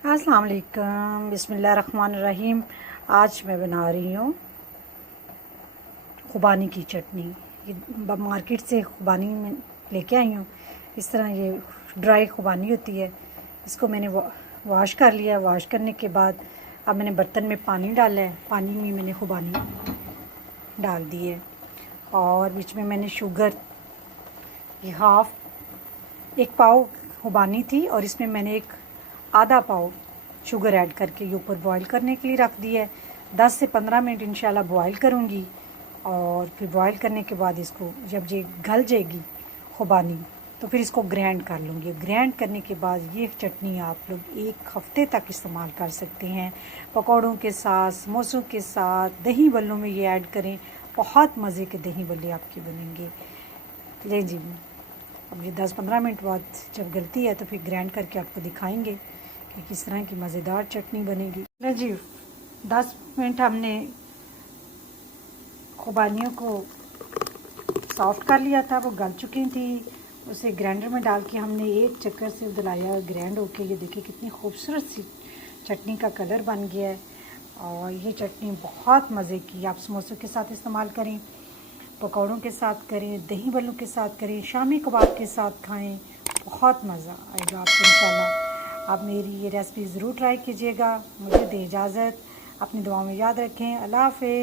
अस्सलाम वालेकुम, बिस्मिल्लाहिर्रहमानिर्रहीम। आज मैं बना रही हूँ खुबानी की चटनी। ये मार्केट से खुबानी में लेके आई हूँ। इस तरह ये ड्राई खुबानी होती है। इसको मैंने वॉश कर लिया। वॉश करने के बाद अब मैंने बर्तन में पानी डाला है। पानी में मैंने खुबानी डाल दी है और बीच में मैंने शुगर, ये एक पाव खुबानी थी और इसमें मैंने एक आधा पाव शुगर ऐड करके ये ऊपर बॉईल करने के लिए रख दिया है। 10 से 15 मिनट इंशाल्लाह बॉईल करूँगी और फिर बॉईल करने के बाद इसको जब ये गल जाएगी खुबानी तो फिर इसको ग्राइंड कर लूँगी। ग्राइंड करने के बाद ये चटनी आप लोग एक हफ़्ते तक इस्तेमाल कर सकते हैं। पकौड़ों के साथ, समोसों के साथ, दही बल्लों में ये ऐड करें, बहुत मज़े के दही बल्ले आपके बनेंगे। ले जी, अब ये 10-15 मिनट बाद जब गलती है तो फिर ग्राइंड करके आपको दिखाएंगे कि किस तरह की मज़ेदार चटनी बनेगी। ले जी, 10 मिनट हमने खुबानियों को सॉफ्ट कर लिया था, वो गल चुकी थी। उसे ग्राइंडर में डाल के हमने एक चक्कर से दिलाया, ग्राइंड होके ये देखिए कितनी खूबसूरत सी चटनी का कलर बन गया है। और ये चटनी बहुत मज़े की, आप समोसों के साथ इस्तेमाल करें, पकौड़ों के साथ करें, दही बल्लों के साथ करें, शामी कबाब के साथ खाएं, बहुत मज़ा आएगा आपको इंशाल्लाह। आप मेरी ये रेसिपी ज़रूर ट्राई कीजिएगा। मुझे दें इजाज़त, अपनी दुआ में याद रखें। अल्लाह हाफ़िज़।